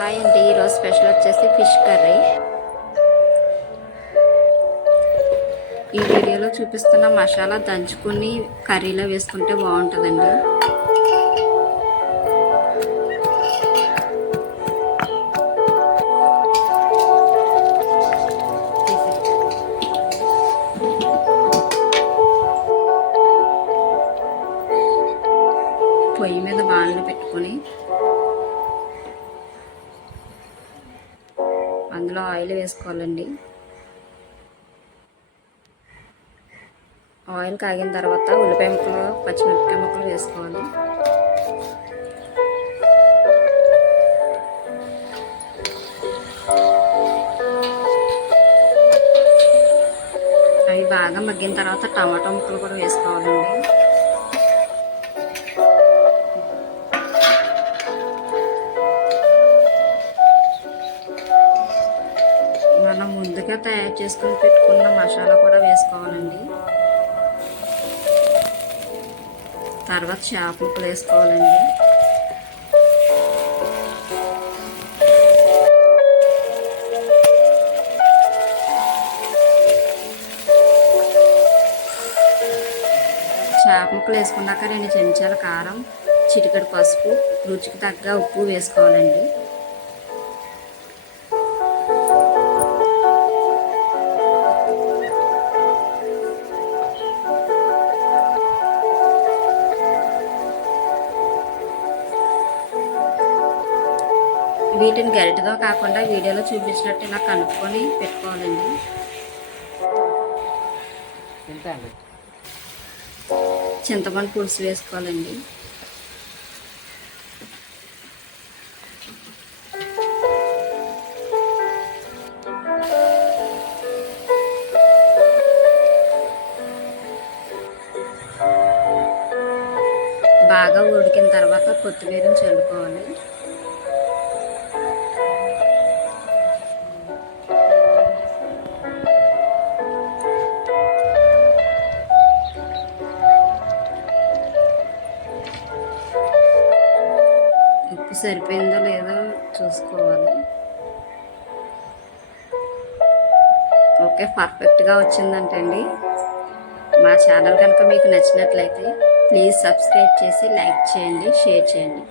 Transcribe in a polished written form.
Hi అండి, ఈరోజు special వచ్చేసి ఫిష్ కర్రీ. ఈ వీడియోలో చూపిస్తున్న మసాలా దంచుకుని కర్రీలో వేసుకుంటే బాగుంటుందండి. పొయ్యి మీద బాణలు పెట్టుకొని అందులో ఆయిల్ వేసుకోవాలండి. ఆయిల్ కాగిన తర్వాత ఉల్లిపాయ ముక్కలు, పచ్చిమిరపకాయ ముక్కలు వేసుకోవాలి. అవి బాగా మగ్గిన తర్వాత టమాటా ముక్కలు కూడా వేసుకోవాలండి. మనం ముందుగా తయారు చేసుకుని పెట్టుకున్న మసాలా కూడా వేసుకోవాలండి. తర్వాత చేప ముక్కలు వేసుకోవాలండి. చేప ముక్కలు వేసుకున్నాక 2 చెంచాల కారం, చిటికెడు పసుపు, రుచికి తగ్గ ఉప్పు వేసుకోవాలండి. వీటిని గరిటెతో కాకుండా వీడియోలో చూపించినట్టు ఇలా కలుపుకొని పెట్టుకోవాలండి. చింతపండు పులుసు వేసుకోవాలండి. బాగా ఉడికిన తర్వాత కొత్తిమీరని చల్లుకోవాలి. ఉప్పు సరిపోయిందో లేదో చూసుకోవాలి. ఓకే, పర్ఫెక్ట్గా వచ్చిందంటండి. మా ఛానల్ కనుక మీకు నచ్చినట్లయితే ప్లీజ్ సబ్స్క్రైబ్ చేసి లైక్ చేయండి, షేర్ చేయండి.